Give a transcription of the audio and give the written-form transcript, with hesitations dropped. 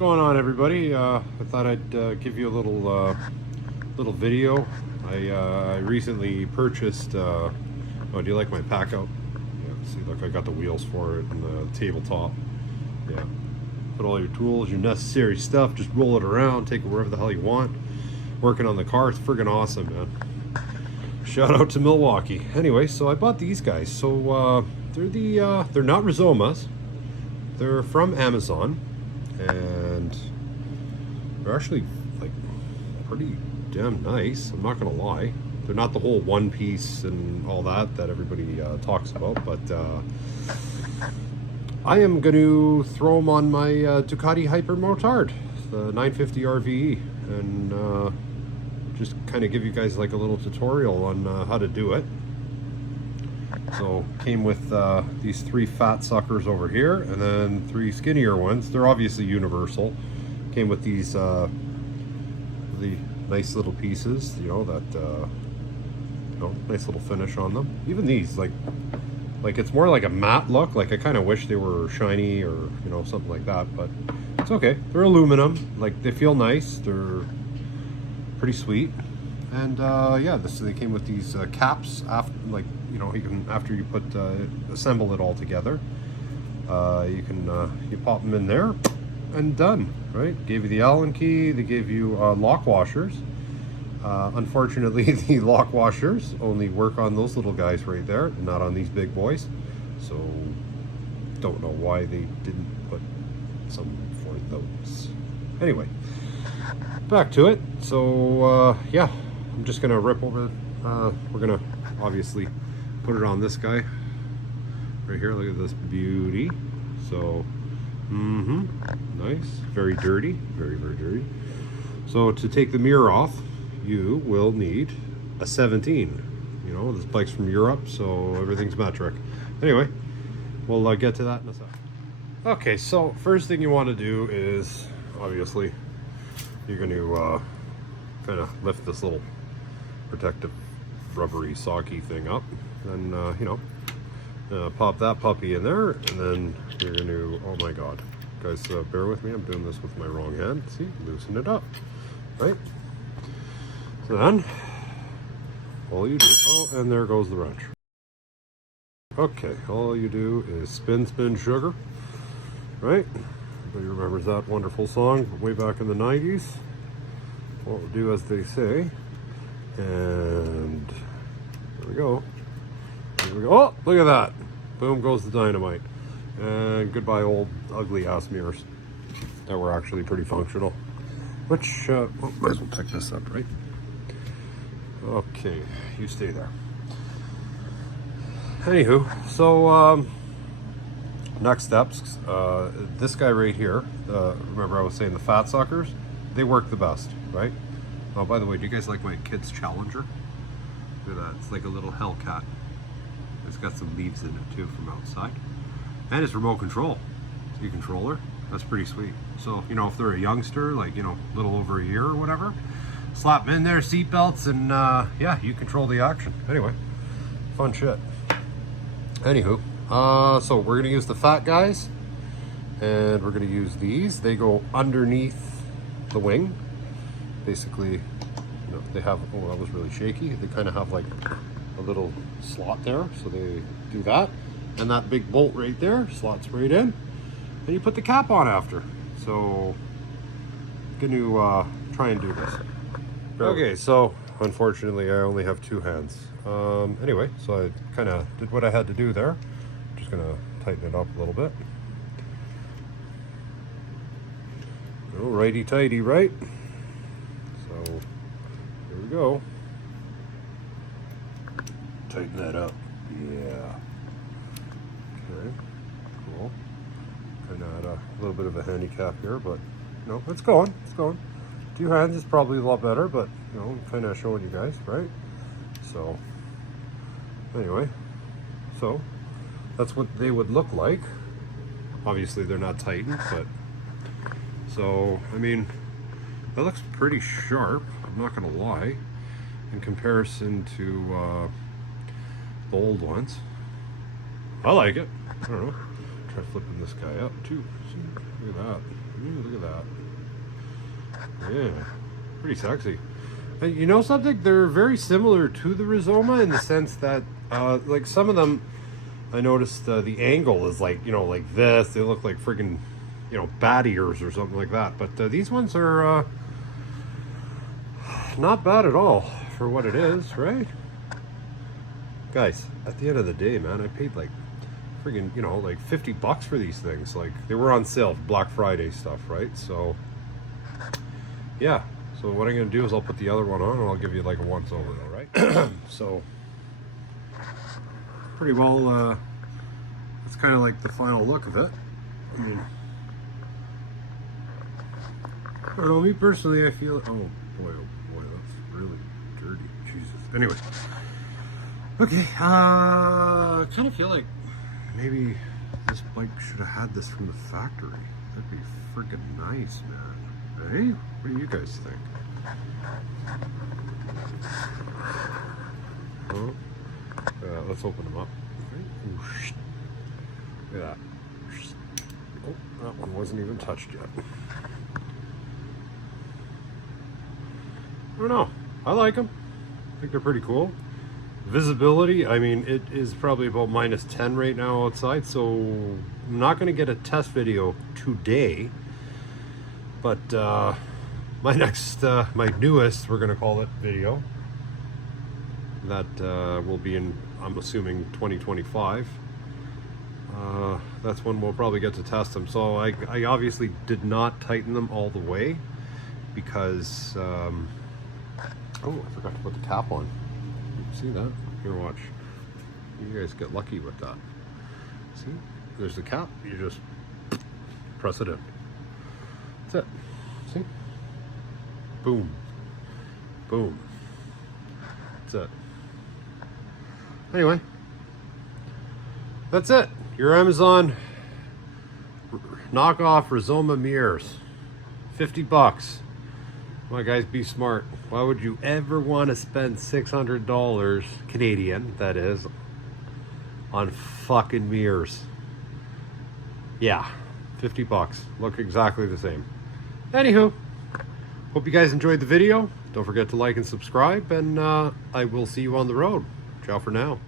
going on, everybody? I thought I'd give you a little video. I recently purchased. Oh, do you like my pack out? Yeah. See, look, I got the wheels for it and the tabletop. Yeah. Put all your tools, your necessary stuff. Just roll it around, take it wherever the hell you want. Working on the car, it's friggin' awesome, man. Shout out to Milwaukee. Anyway, so I bought these guys. So they're not Rizomas. They're from Amazon, and they're actually like pretty damn nice. I'm not gonna lie. They're not the whole one piece and all that everybody talks about, but I am going to throw them on my Ducati Hypermotard, the 950 RVE, and just kind of give you guys like a little tutorial on how to do it. So came with these 3 fat suckers over here, and then 3 skinnier ones. They're obviously universal. Came with these the nice little pieces, you know, that nice little finish on them. Even these, like it's more like a matte look. Like I kind of wish they were shiny or something like that, but it's okay. They're aluminum. Like they feel nice. They're pretty sweet. And yeah, they came with these caps after, like, you can, after you put assemble it all together, you pop them in there and done, right? Gave you the Allen key. They gave you lock washers. Unfortunately, the lock washers only work on those little guys right there, not on these big boys. So don't know why they didn't put some for those. Anyway, back to it. So yeah, I'm just gonna rip over. We're gonna obviously put it on this guy right here. Look at this beauty. So nice, very dirty, very dirty. So to take the mirror off, you will need a 17. This bike's from Europe, so everything's metric. Anyway, we'll get to that in a sec. Okay, so first thing you want to do is, obviously, you're going to kind of lift this little protective rubbery soggy thing up, and pop that puppy in there, and then you're going to, oh my god, guys, bear with me, I'm doing this with my wrong hand. See, loosen it up, right? So then all you do, oh, and there goes the wrench. Okay, all you do is spin sugar, right? Everybody remembers that wonderful song way back in the 90s. What we'll do as they say, and there we go. There we go. Oh, look at that. Boom goes the dynamite. And goodbye old ugly ass mirrors that were actually pretty functional. Which, might as well pick this up, right? Okay, you stay there. Anywho, so next steps. This guy right here, remember I was saying the fat suckers, they work the best, right? Oh, by the way, do you guys like my kid's Challenger? Look at that, it's like a little Hellcat. It's got some leaves in it too from outside. And it's remote control. So you control her, that's pretty sweet. So, if they're a youngster, like, a little over a year or whatever, slap them in there, seat belts, and yeah, you control the action. Anyway, fun shit. Anywho, so we're gonna use the fat guys, and we're gonna use these. They go underneath the wing. Basically, they have, oh, that was really shaky. They kind of have like a little slot there, so they do that. And that big bolt right there slots right in, and you put the cap on after. So, gonna try and do this. Okay, so unfortunately I only have 2 hands. Anyway, so I kind of did what I had to do there. Just gonna tighten it up a little bit. Oh, righty tighty, right? So here we go. Tighten that up. Yeah. Okay, cool. Kind of had a little bit of a handicap here, but no, it's going. It's going. 2 hands is probably a lot better, but I'm kind of showing you guys, right? So anyway, so that's what they would look like. Obviously they're not tightened, but so I mean that looks pretty sharp, I'm not gonna lie, in comparison to the old ones. I like it. I don't know. Try flipping this guy up too. See, look at that. Look at that. Yeah, pretty sexy. And you know something? They're very similar to the Rizoma in the sense that, like some of them, I noticed the angle is like, you know, like this. They look like friggin', you know, bat ears or something like that. But these ones are not bad at all for what it is, right? Guys, at the end of the day, man, I paid like friggin', you know, like $50 for these things. Like, they were on sale for Black Friday stuff, right? So, yeah. So what I'm going to do is I'll put the other one on and I'll give you like a once over though, right? So, pretty well, it's kind of like the final look of it. I mean, I don't know, me personally, I feel, oh boy, that's really dirty, Jesus. Anyway, okay, kind of feel like maybe this bike should have had this from the factory. That'd be freaking nice, man. Hey, what do you guys think? Oh, let's open them up. Look at that. Oh, that one wasn't even touched yet. I don't know. I like them. I think they're pretty cool. Visibility, I mean, it is probably about -10 right now outside, so I'm not going to get a test video today. But my next, my newest, we're going to call it, video, that will be in, I'm assuming, 2025. That's when we'll probably get to test them. So I obviously did not tighten them all the way because, oh, I forgot to put the cap on. See that? Here, watch. You guys get lucky with that. See? There's the cap. You just press it in. That's it. See? Boom. Boom. That's it. Anyway. That's it. Your Amazon knockoff Rizoma mirrors. $50. Come on, guys, be smart. Why would you ever want to spend $600 Canadian, that is, on fucking mirrors? Yeah, $50. Look exactly the same. Anywho, hope you guys enjoyed the video. Don't forget to like and subscribe, and I will see you on the road. Ciao for now.